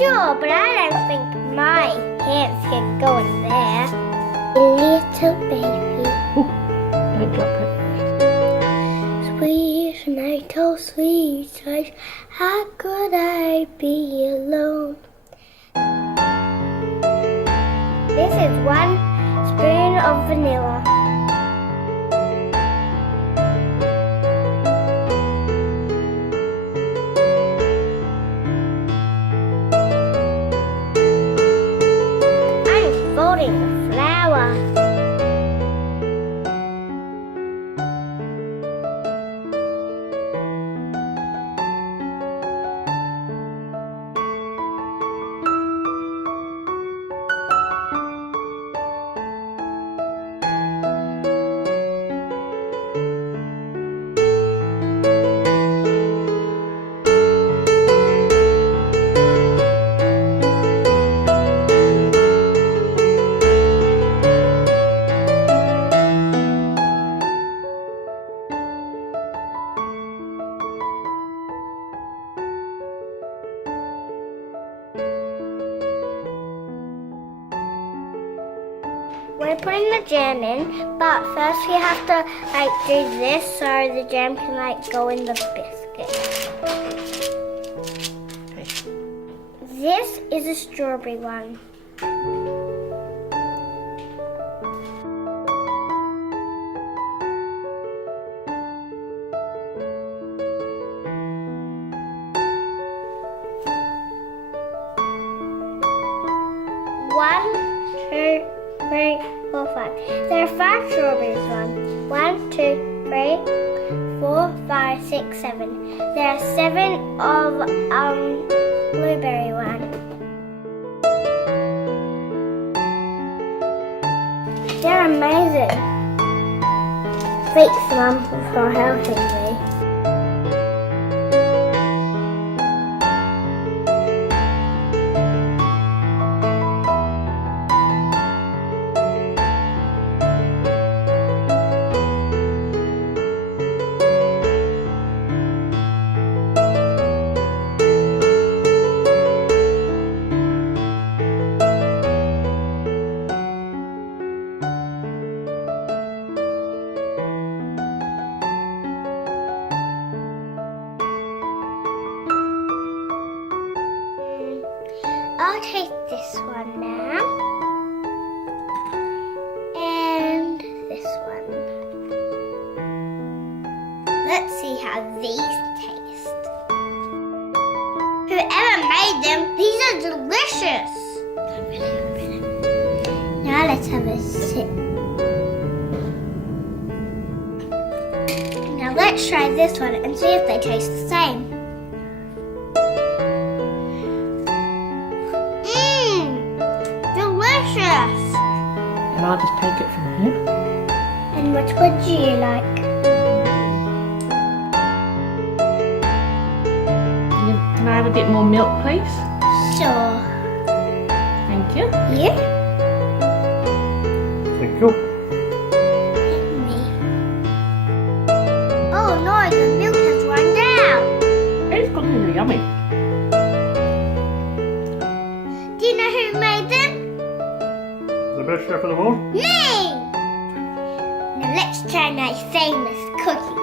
sure, but I don't think my hands can go in there. Little baby. Don't drop it. Sweet night, oh sweet night, how could I be alone? This is 1 spoon of vanilla. I'm folding the flour. We're putting the jam in, but first we have to do this so the jam can go in the biscuit. Okay. This is a strawberry one. One, two, 3, 4, 5. There are 5 strawberries. 1, 2, 3, 4, 5, 6, 7. There are 7 of blueberry one. They're amazing. Thanks, Mum, for helping me. I'll take this one now, and this one. Let's see how these taste. Whoever made them, these are delicious. Now let's have a sip. Now let's try this one and see if they taste the same. And I'll just take it from here. And which would you like? Can I have a bit more milk, please? Sure. Thank you. You? Thank you. Me. Oh no, the milk has run down. It's got really yummy. Do you know who made them? The best chef in the world? Me! Now let's try my famous cookie.